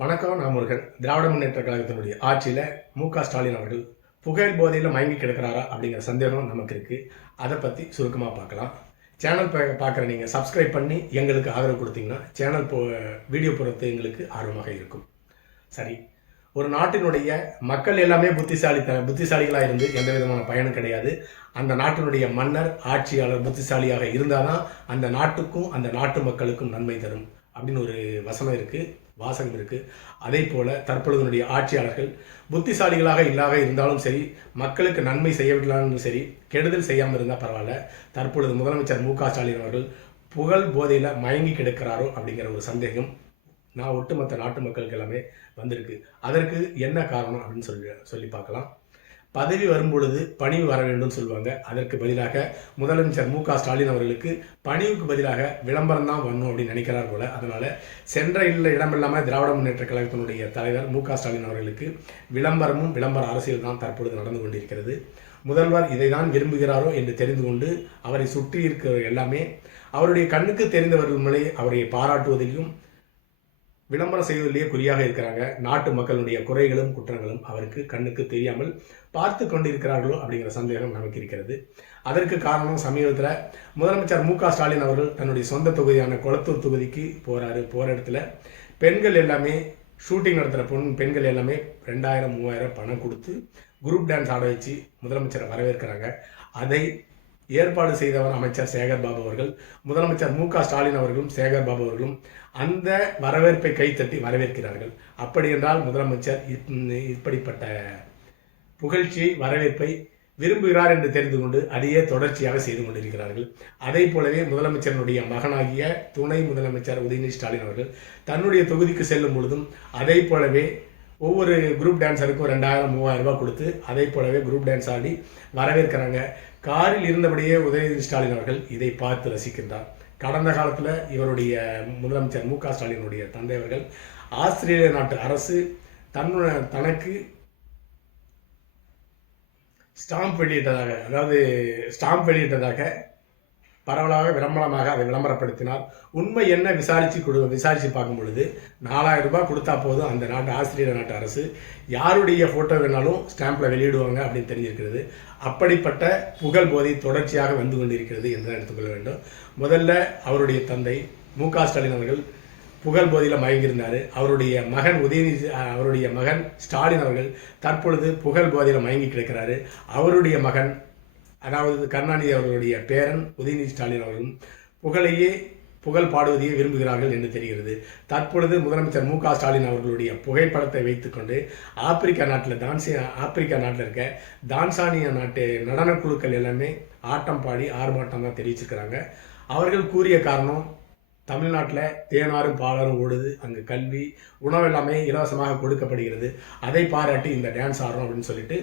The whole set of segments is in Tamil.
வணக்கம். நான் முருகன். திராவிட முன்னேற்ற கழகத்தினுடைய ஆட்சியில் ஸ்டாலின் அவர்கள் புகையில் போதையில் மயங்கி கிடக்கிறாரா அப்படிங்கிற சந்தேகம் நமக்கு இருக்குது. அதை பற்றி சுருக்கமாக பார்க்கலாம். சேனல் பார்க்குற நீங்கள் சப்ஸ்கிரைப் பண்ணி எங்களுக்கு ஆதரவு கொடுத்தீங்கன்னா சேனல் வீடியோ போடுறது எங்களுக்கு ஆர்வமாக இருக்கும். சரி, ஒரு நாட்டினுடைய மக்கள் எல்லாமே புத்திசாலிகளாக இருந்து எந்த விதமான பயனும் கிடையாது. அந்த நாட்டினுடைய மன்னர் ஆட்சியாளர் புத்திசாலியாக இருந்தால் தான் அந்த நாட்டுக்கும் அந்த நாட்டு மக்களுக்கும் நன்மை தரும் அப்படின்னு ஒரு வாசகம் இருக்குது. அதே போல் தற்பொழுதுடைய ஆட்சியாளர்கள் புத்திசாலிகளாக இல்லாத இருந்தாலும் சரி, மக்களுக்கு நன்மை செய்யவிடலாலும் சரி, கெடுதல் செய்யாமல் இருந்தால் பரவாயில்ல. தற்பொழுது முதலமைச்சர் ஸ்டாலின் அவர்கள் புகழ் போதையில் மயங்கி கிடக்கிறாரோ அப்படிங்கிற ஒரு சந்தேகம் நான் ஒட்டுமொத்த நாட்டு மக்களுக்கு எல்லாமே வந்திருக்கு. அதற்கு என்ன காரணம் அப்படின்னு சொல்லி பார்க்கலாம். பதவி வரும்பொழுது பணிவு வர வேண்டும் சொல்லுவாங்க. அதற்கு பதிலாக முதலமைச்சர் ஸ்டாலின் அவர்களுக்கு பணிவுக்கு பதிலாக விளம்பரம் தான் வரணும் அப்படின்னு நினைக்கிறார் போல. அதனால சென்ற இடமில்லாமல் திராவிட முன்னேற்ற கழகத்தினுடைய தலைவர் ஸ்டாலின் அவர்களுக்கு விளம்பர அரசியல் தான் தற்பொழுது நடந்து கொண்டிருக்கிறது. முதல்வர் இதை தான் விரும்புகிறாரோ என்று தெரிந்து கொண்டு அவரை சுற்றி இருக்கிற எல்லாமே அவருடைய கண்ணுக்கு தெரிந்தவர்கள் மேலே அவரை பாராட்டுவதிலும் விளம்பரம் செய்வதிலேயே குறியாக இருக்கிறாங்க. நாட்டு மக்களுடைய குறைகளும் குற்றங்களும் அவருக்கு கண்ணுக்கு தெரியாமல் பார்த்து கொண்டிருக்கிறார்களோ அப்படிங்கிற சந்தேகம் நமக்கு இருக்கிறது. அதற்கு காரணம் சமீபத்தில் முதலமைச்சர் ஸ்டாலின் அவர்கள் தன்னுடைய சொந்த தொகுதியான கொளத்தூர் தொகுதிக்கு போகிற இடத்துல பெண்கள் எல்லாமே ஷூட்டிங் நடத்துகிற பெண்கள் எல்லாமே 2000-3000 பணம் கொடுத்து குரூப் டான்ஸ் ஆட வச்சு முதலமைச்சரை வரவேற்கிறாங்க. அதை ஏற்பாடு செய்தவர் அமைச்சர் சேகர் பாபு அவர்கள். முதலமைச்சர் ஸ்டாலின் அவர்களும் சேகர் பாபு அவர்களும் அந்த வரவேற்பை கைத்தட்டி வரவேற்கிறார்கள். அப்படி என்றால் முதலமைச்சர் இப்படிப்பட்ட புகழ்ச்சி வரவேற்பை விரும்புகிறார் என்று தெரிந்து கொண்டு அதையே தொடர்ச்சியாக செய்து கொண்டிருக்கிறார்கள். அதே போலவே முதலமைச்சருடைய மகனாகிய துணை முதலமைச்சர் உதயநிதி ஸ்டாலின் அவர்கள் தன்னுடைய தொகுதிக்கு செல்லும் பொழுதும் அதே போலவே ஒவ்வொரு குரூப் டான்ஸருக்கும் 2000-3000 ரூபாய் கொடுத்து அதே போலவே குரூப் டான்ஸ் ஆடி வரவேற்கிறாங்க. காரில் இருந்தபடியே உதயநிதி ஸ்டாலின் அவர்கள் இதை பார்த்து ரசிக்கின்றார். கடந்த காலத்தில் இவருடைய முதலமைச்சர் ஸ்டாலினுடைய தந்தை அவர்கள் ஆஸ்திரேலிய நாட்டு அரசு தனக்கு ஸ்டாம்ப் வெளியிட்டதாக பரவலாக விளம்பரமாக அதை விளம்பரப்படுத்தினார். உண்மை என்ன விசாரித்து பார்க்கும் பொழுது 4000 ரூபாய் கொடுத்தா போதும் அந்த ஆஸ்திரேலிய நாட்டு அரசு யாருடைய ஃபோட்டோ வேணாலும் ஸ்டாம்பில் வெளியிடுவாங்க அப்படின்னு தெரிஞ்சிருக்கிறது. அப்படிப்பட்ட புகழ் போதை தொடர்ச்சியாக வந்து கொண்டிருக்கிறது என்று எடுத்துக்கொள்ள வேண்டும். முதல்ல அவருடைய தந்தை ஸ்டாலின் அவர்கள் புகழ் போதையில் மயங்கியிருந்தார். அவருடைய மகன் ஸ்டாலின் அவர்கள் தற்பொழுது புகழ் போதையில் மயங்கி கிடக்கிறாரு. அவருடைய மகன் அதாவது கருணாநிதி அவர்களுடைய பேரன் உதயநிதி ஸ்டாலின் அவர்களும் புகழ் பாடுவதையே விரும்புகிறார்கள் என்று தெரிகிறது. தற்பொழுது முதலமைச்சர் ஸ்டாலின் அவர்களுடைய புகைப்படத்தை வைத்துக்கொண்டு ஆப்பிரிக்கா நாட்டில் இருக்க தான்சானியா நாட்டு நடன குழுக்கள் எல்லாமே ஆட்டம் பாடி ஆர்ப்பாட்டம் தான் தெரிவிச்சிருக்கிறாங்க. அவர்கள் கூறிய காரணம், தமிழ்நாட்டில் தேனாரும் பாலாரும் ஓடுது, அங்கு கல்வி உணவு எல்லாமே இலவசமாக கொடுக்கப்படுகிறது, அதை பாராட்டி இந்த டான்ஸ் ஆடுறோம் அப்படின்னு சொல்லிட்டு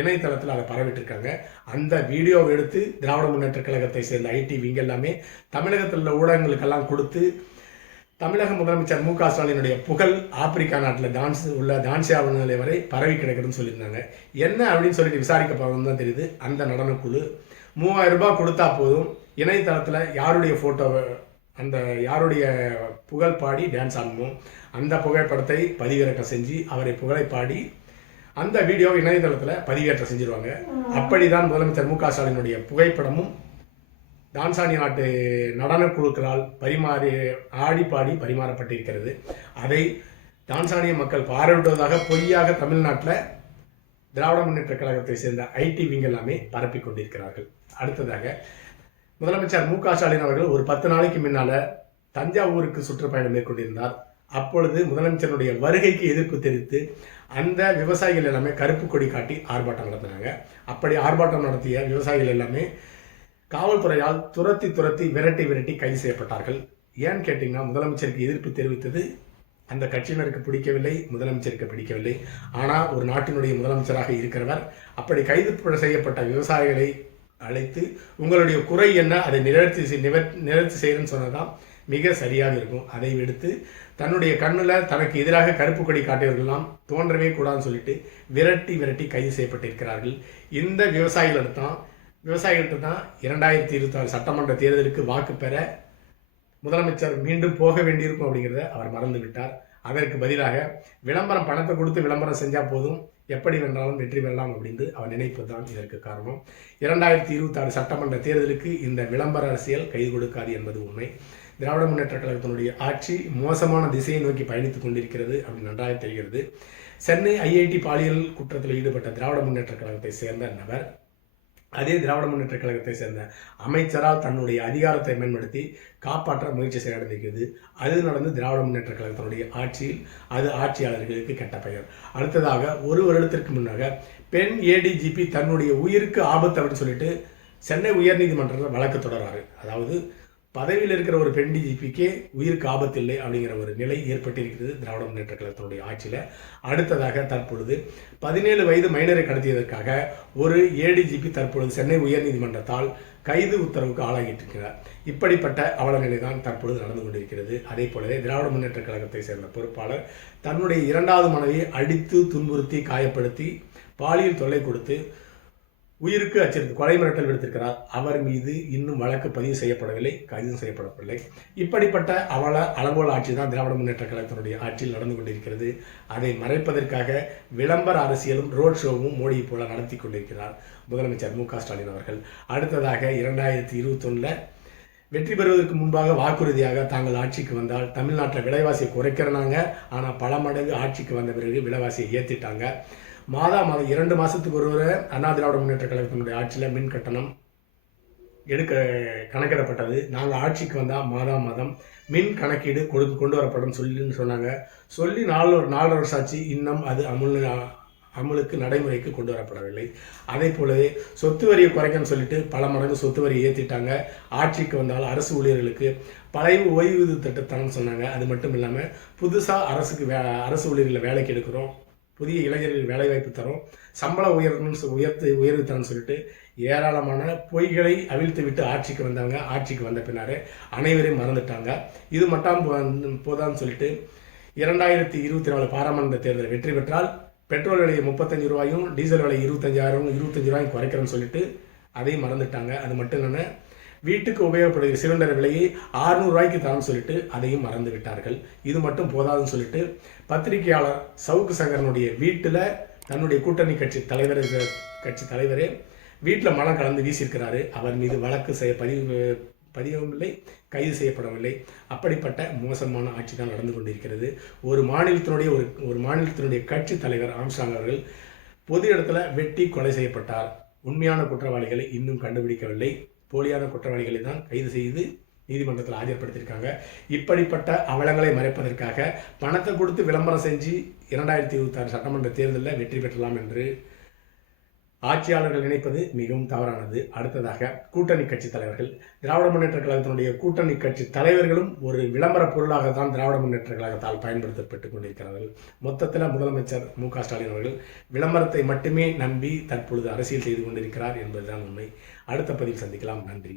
இணையதளத்தில் அதை பரவிட்டிருக்காங்க. அந்த வீடியோவை எடுத்து திராவிட முன்னேற்ற கழகத்தை சேர்ந்த ஐடி விங்க எல்லாமே தமிழகத்தில் உள்ள ஊடகங்களுக்கெல்லாம் கொடுத்து தமிழக முதலமைச்சர் ஸ்டாலினுடைய புகழ் ஆப்பிரிக்கா நாட்டில் டான்ஸியா நிலை வரை பரவி கிடக்குதுன்னு சொல்லியிருந்தாங்க. என்ன அப்படின்னு சொல்லிட்டு விசாரிக்க போகணும் தான் தெரியுது. அந்த நடனக்குழு 3000 ரூபாய் கொடுத்தா போதும் இணையதளத்தில் யாருடைய புகழ் பாடி டான்ஸ் ஆடணும் அந்த புகைப்படத்தை பதிவிறக்கம் செஞ்சு அவரை புகழை பாடி அந்த வீடியோ இணையதளத்தில் பதிவேற்றம் செஞ்சிருவாங்க. அப்படிதான் முதலமைச்சர் ஸ்டாலினுடைய புகைப்படமும் தான்சானியா நாட்டு நடன குழுக்களால் ஆடி பாடி பரிமாறப்பட்டிருக்கிறது. அதை தான்சானிய மக்கள் பார்வையிடுவதாக பொய்யாக தமிழ்நாட்டில் திராவிட முன்னேற்ற கழகத்தை சேர்ந்த ஐடி விங்க எல்லாமே பரப்பி கொண்டிருக்கிறார்கள். அடுத்ததாக முதலமைச்சர் ஸ்டாலின் அவர்கள் ஒரு 10 நாளைக்கு முன்னால தஞ்சாவூருக்கு சுற்றுப்பயணம் மேற்கொண்டிருந்தார். அப்பொழுது முதலமைச்சருடைய வருகைக்கு எதிர்ப்பு தெரிவித்து அந்த விவசாயிகள் எல்லாமே கருப்பு கொடி காட்டி ஆர்ப்பாட்டம் நடத்தினாங்க. அப்படி ஆர்ப்பாட்டம் நடத்திய விவசாயிகள் எல்லாமே காவல்துறையால் துரத்தி விரட்டி கைது செய்யப்பட்டார்கள். ஏன்னு கேட்டீங்கன்னா, முதலமைச்சருக்கு எதிர்ப்பு தெரிவித்தது அந்த கட்சியினருக்கு பிடிக்கவில்லை, முதலமைச்சருக்கு பிடிக்கவில்லை. ஆனால் ஒரு நாட்டினுடைய முதலமைச்சராக இருக்கிறவர் அப்படி கைது செய்யப்பட்ட விவசாயிகளை அழைத்து உங்களுடைய குறை என்ன, அதை நிவர்த்தி செய்யணும்னு சொன்னதான் மிக சரியாக இருக்கும். அதை விடுத்து தன்னுடைய கண்ணில் தனக்கு எதிராக கருப்பு கொடி காட்டியவர்கள்லாம் தோன்றவே கூடாதுன்னு சொல்லிட்டு விரட்டி கைது செய்யப்பட்டிருக்கிறார்கள். இந்த விவசாயிகள்கிட்ட தான் 2026 சட்டமன்ற தேர்தலுக்கு வாக்கு பெற முதலமைச்சர் மீண்டும் போக வேண்டியிருக்கும் அப்படிங்கிறத அவர் மறந்து விட்டார். அதற்கு பதிலாக விளம்பரம் பணத்தை கொடுத்து விளம்பரம் செஞ்சால் போதும், எப்படி வென்றாலும் வெற்றி பெறலாம் அப்படின்னு அவர் நினைப்பது தான் இதற்கு காரணம். 2026 சட்டமன்ற தேர்தலுக்கு இந்த விளம்பர அரசியல் கை கொடுக்காது என்பது உண்மை. திராவிட முன்னேற்ற கழகத்தினுடைய ஆட்சி மோசமான திசையை நோக்கி பயணித்துக் கொண்டிருக்கிறது அப்படின்னு நன்றாக தெரிகிறது. சென்னை ஐஐடி பாலியல் குற்றத்தில் ஈடுபட்ட திராவிட முன்னேற்ற கழகத்தை சேர்ந்த நபர் அதே திராவிட முன்னேற்ற கழகத்தை சேர்ந்த அமைச்சரால் தன்னுடைய அதிகாரத்தை மேம்படுத்தி காப்பாற்ற முயற்சி செய்யப்படுகிறது. அது நடந்து திராவிட முன்னேற்ற கழகத்தினுடைய ஆட்சியில் அது ஆட்சியாளர்களுக்கு கெட்ட பெயர். அடுத்ததாக ஒரு வருடத்திற்கு முன்னாக பெண் ஏடிஜிபி தன்னுடைய உயிருக்கு ஆபத்து அப்படின்னு சொல்லிட்டு சென்னை உயர்நீதிமன்றத்தில் வழக்கு தொடர்றாரு. அதாவது பதவியில் இருக்கிற ஒரு பெண் டிஜிபிக்கே உயிருக்கு ஆபத்து இல்லை அப்படிங்கிற ஒரு நிலை ஏற்பட்டிருக்கிறது திராவிட முன்னேற்ற கழகத்தினுடைய ஆட்சியில். அடுத்ததாக தற்பொழுது 17 வயது மைனரை கடத்தியதற்காக ஒரு ஏடிஜிபி தற்பொழுது சென்னை உயர்நீதிமன்றத்தால் கைது உத்தரவுக்கு ஆளாகிட்டிருக்கிறார். இப்படிப்பட்ட அவல நிலை தான் தற்பொழுது நடந்து கொண்டிருக்கிறது. அதே போலவே திராவிட முன்னேற்ற கழகத்தை சேர்ந்த பொறுப்பாளர் தன்னுடைய 2வது மனைவியை அடித்து துன்புறுத்தி காயப்படுத்தி பாலியல் தொல்லை கொடுத்து உயிருக்கு அச்சுறுத்தி கொலை மிரட்டல் விடுத்திருக்கிறார். அவர் மீது இன்னும் வழக்கு பதிவு செய்யப்படவில்லை, கைது செய்யப்படவில்லை. இப்படிப்பட்ட அலங்கோல ஆட்சி தான் திராவிட முன்னேற்ற கழகத்தினுடைய ஆட்சியில் நடந்து கொண்டிருக்கிறது. அதை மறைப்பதற்காக விளம்பர அரசியலும் ரோட் ஷோவும் மோடியை போல நடத்தி கொண்டிருக்கிறார் முதலமைச்சர் மு க ஸ்டாலின் அவர்கள். அடுத்ததாக 2021 வெற்றி பெறுவதற்கு முன்பாக வாக்குறுதியாக தாங்கள் ஆட்சிக்கு வந்தால் தமிழ்நாட்டில் விலைவாசியை குறைக்கிறனாங்க. ஆனால் பல மடங்கு ஆட்சிக்கு வந்த பிறகு விலைவாசியை ஏற்றிட்டாங்க. மாதம் 2 மாதத்துக்கு ஒருவரை அண்ணா திராவிட முன்னேற்ற கழகத்தினுடைய ஆட்சியில் மின் கட்டணம் கணக்கிடப்பட்டது. நாங்கள் ஆட்சிக்கு வந்தால் மாதம் மின் கணக்கீடு கொண்டு வரப்படும் சொன்னாங்க. சொல்லி 4 வருஷம் ஆச்சு, இன்னும் அது அமலுக்கு நடைமுறைக்கு கொண்டு வரப்படவில்லை. அதே போலவே சொத்து வரியை குறைக்கணும்னு சொல்லிட்டு பல மடங்கு சொத்து வரியை ஏற்றிட்டாங்க. ஆட்சிக்கு வந்தால் அரசு ஊழியர்களுக்கு பழைய ஓய்வூதிய திட்டத்தனம் சொன்னாங்க. அது மட்டும் இல்லாமல் புதுசாக அரசு ஊழியர்களை வேலைக்கு எடுக்கிறோம், புதிய இளைஞர்கள் வேலைவாய்ப்பு தரும், சம்பள உயர்வு தரணும்னு சொல்லிட்டு ஏராளமான பொய்களை அவிழ்த்து விட்டு ஆட்சிக்கு வந்தாங்க. ஆட்சிக்கு வந்த பின்னாரே அனைவரையும் மறந்துட்டாங்க. இது மட்டும் போதான்னு சொல்லிட்டு 2024 பாராளுமன்ற தேர்தலை வெற்றி பெற்றால் பெட்ரோல் விலையை 35 ரூபாயும் டீசல் விலை 25 ரூபாயும் குறைக்கிறேன்னு சொல்லிட்டு அதையும் மறந்துட்டாங்க. அது மட்டும் இல்லாமல் வீட்டுக்கு உபயோகப்படுகிற சிலிண்டர் விலையை 600 ரூபாய்க்கு தரணும்னு சொல்லிட்டு அதையும் மறந்து விட்டார்கள். இது மட்டும் போதாதுன்னு சொல்லிட்டு பத்திரிகையாளர் சவுக்கு சங்கரனுடைய வீட்டில் தன்னுடைய கூட்டணி கட்சி தலைவரே வீட்டில் மலம் கலந்து வீசியிருக்கிறாரு. அவர் மீது வழக்கு பதியவும் இல்லை, கைது செய்யப்படவில்லை. அப்படிப்பட்ட மோசமான ஆட்சி தான் நடந்து கொண்டிருக்கிறது. ஒரு மாநிலத்தினுடைய கட்சி தலைவர் ஆம்ஸ்ட்ராங் அவர்கள் பொது இடத்துல வெட்டி கொலை செய்யப்பட்டார். உண்மையான குற்றவாளிகளை இன்னும் கண்டுபிடிக்கவில்லை. போலியான குற்றவாளிகளை தான் கைது செய்து நீதிமன்றத்தில் ஆஜர்படுத்தியிருக்காங்க. இப்படிப்பட்ட அவலங்களை மறைப்பதற்காக பணத்தை கொடுத்து விளம்பரம் செஞ்சு 2026 சட்டமன்ற தேர்தலில் வெற்றி பெற்றலாம் என்று ஆட்சியாளர்கள் நினைப்பது மிகவும் தவறானது. அடுத்ததாக கூட்டணி கட்சி தலைவர்கள், திராவிட முன்னேற்ற கழகத்தினுடைய கூட்டணி கட்சி தலைவர்களும் ஒரு விளம்பர பொருளாக தான் திராவிட முன்னேற்ற கழகத்தால் பயன்படுத்தப்பட்டு கொண்டிருக்கிறார்கள். மொத்தத்தில் முதலமைச்சர் மு க ஸ்டாலின் அவர்கள் விளம்பரத்தை மட்டுமே நம்பி தற்பொழுது அரசியல் செய்து கொண்டிருக்கிறார் என்பதுதான் உண்மை. அடுத்த பதிவில் சந்திக்கலாம். நன்றி.